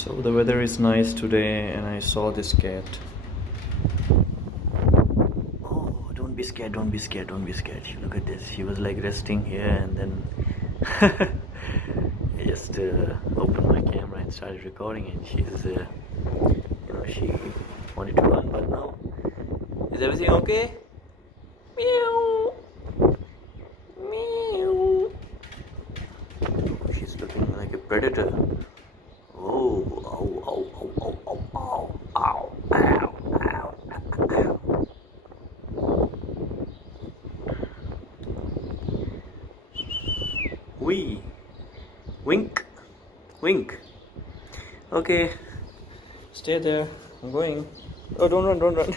So the weather is nice today, and I saw this cat. Oh, don't be scared, don't be scared, don't be scared. Look at this. She was like resting here, and then I just opened my camera and started recording. And she's, she wanted to run, but no. Is everything okay? Meow. Meow. Oh, she's looking like a predator. Oh, ow, ow, ow, ow, ow, ow, ow, ow, ow, ow. Wee. Wink. Wink. Okay. Stay there. I'm going. Oh, don't run, don't run.